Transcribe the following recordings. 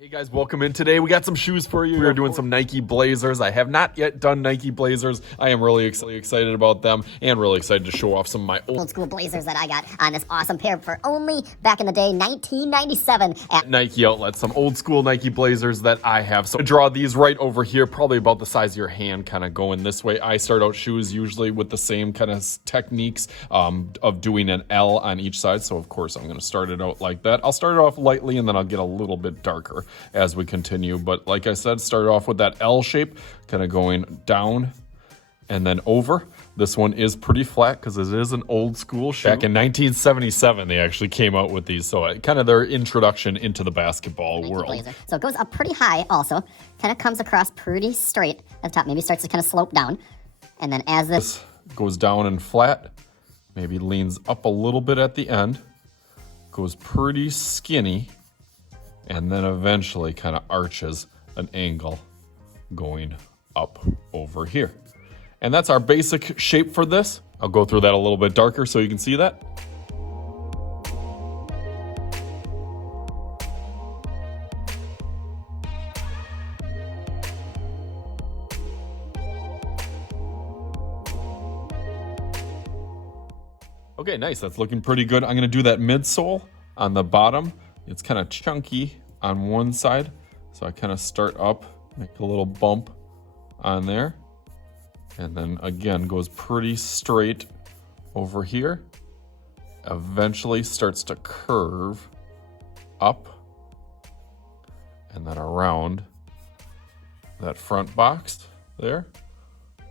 Hey guys, welcome in. Today we got some shoes for you. We're doing some Nike Blazers. I have not yet done Nike Blazers. I am really excited about them and really excited to show off some of my old school Blazers that I got on this awesome pair for only, back in the day, 1997 at Nike outlets. Some old school Nike Blazers that I have. So I draw these right over here, probably about the size of your hand, kind of going this way. I start out shoes usually with the same kind of techniques of doing an L on each side. So of course I'm going to start it out like that. I'll start it off lightly and then I'll get a little bit darker as we continue. But like I said, start off with that L shape, kind of going down and then over. This one is pretty flat because it is an old school shoe. Back in 1977, they actually came out with these. So kind of their introduction into the basketball Nike world. Blazer. So it goes up pretty high also, kind of comes across pretty straight at the top, maybe starts to kind of slope down. And then as this goes down and flat, maybe leans up a little bit at the end, goes pretty skinny, and then eventually kind of arches an angle going up over here. And that's our basic shape for this. I'll go through that a little bit darker so you can see that. Okay, nice, that's looking pretty good. I'm gonna do that midsole on the bottom. It's kind of chunky on one side. So I kind of start up, make a little bump on there. And then again, goes pretty straight over here. Eventually starts to curve up and then around that front box there.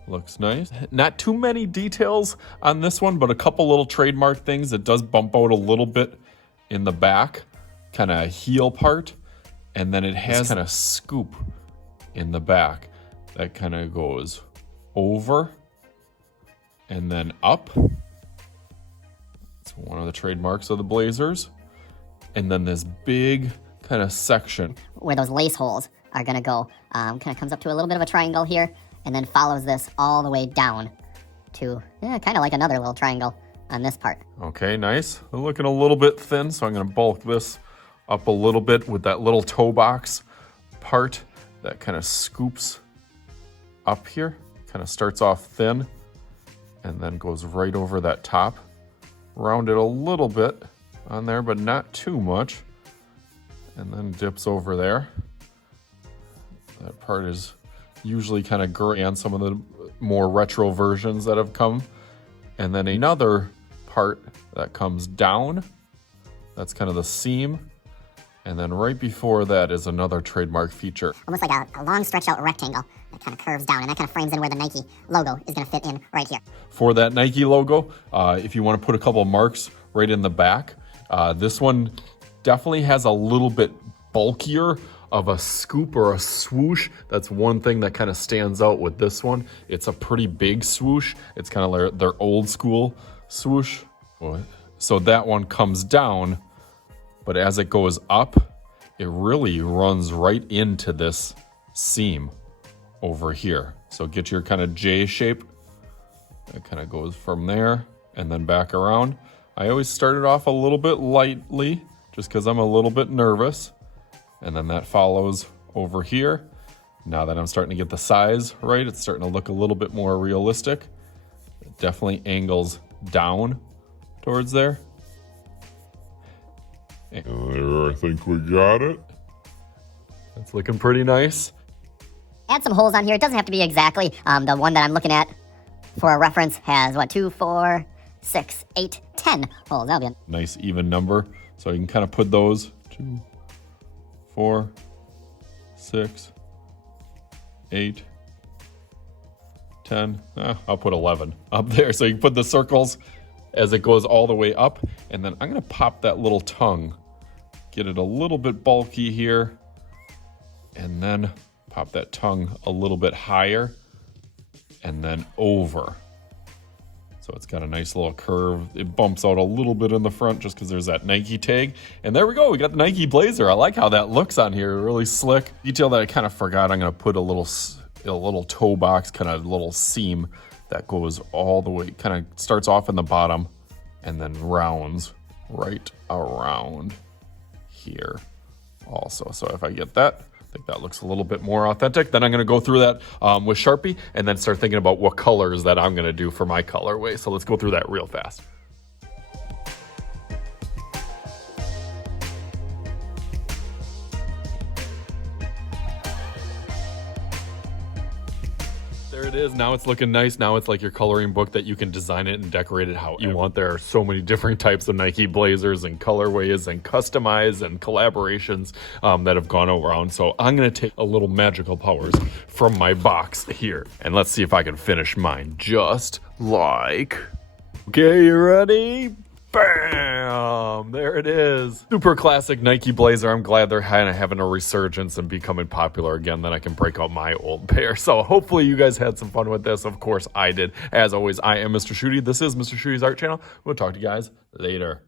Looks nice. Not too many details on this one, but a couple little trademark things. It does bump out a little bit in the back, kind of heel part. And then it has kind of scoop in the back that kind of goes over and then up. It's one of the trademarks of the Blazers. And then this big kind of section where those lace holes are gonna go, kind of comes up to a little bit of a triangle here and then follows this all the way down to kind of like another little triangle on this part. Okay, nice. They're looking a little bit thin, so I'm gonna bulk this up a little bit with that little toe box part that kind of scoops up here. Kind of starts off thin and then goes right over that top. Round it a little bit on there, but not too much. And then dips over there. That part is usually kind of gray on some of the more retro versions that have come. And then another part that comes down. That's kind of the seam. And then right before that is another trademark feature. Almost like a long stretched out rectangle that kind of curves down, and that kind of frames in where the Nike logo is going to fit in right here. For that Nike logo, if you want to put a couple of marks right in the back, this one definitely has a little bit bulkier of a scoop or a swoosh. That's one thing that kind of stands out with this one. It's a pretty big swoosh. It's kind of their old school swoosh. So that one comes down, but as it goes up, it really runs right into this seam over here. So get your kind of J shape. It kind of goes from there and then back around. I always start it off a little bit lightly just because I'm a little bit nervous. And then that follows over here. Now that I'm starting to get the size right, it's starting to look a little bit more realistic. It definitely angles down towards there. There, I think we got it. It's looking pretty nice. Add some holes on here. It doesn't have to be exactly. The one that I'm looking at for a reference has, 2, 4, 6, 8, 10 holes. That'll be a nice even number. So you can kind of put those 2, 4, 6, 8, 10. I'll put 11 up there. So you can put the circles as it goes all the way up. And then I'm going to pop that little tongue, get it a little bit bulky here, and then pop that tongue a little bit higher and then over. So it's got a nice little curve. It bumps out a little bit in the front just because there's that Nike tag. And there we go. We got the Nike Blazer. I like how that looks on here. Really slick. Detail that I kind of forgot. I'm going to put a little toe box, kind of little seam that goes all the way, kind of starts off in the bottom and then rounds right around here also. So if I get that, I think that looks a little bit more authentic. Then I'm going to go through that with Sharpie and then start thinking about what colors that I'm going to do for my colorway. So let's go through that real fast. There it is. Now it's looking nice. Now it's like your coloring book that you can design it and decorate it how you want. There are so many different types of Nike blazers and colorways and customize and collaborations that have gone around. So I'm going to take a little magical powers from my box here and let's see if I can finish mine just like... Okay, you ready? Bam! There it is. Super classic Nike blazer. I'm glad they're kind of having a resurgence and becoming popular again. Then I can break out my old pair. So hopefully you guys had some fun with this. Of course I did. As always, I am Mr. Shooty. This is Mr. Shooty's Art Channel. We'll talk to you guys later.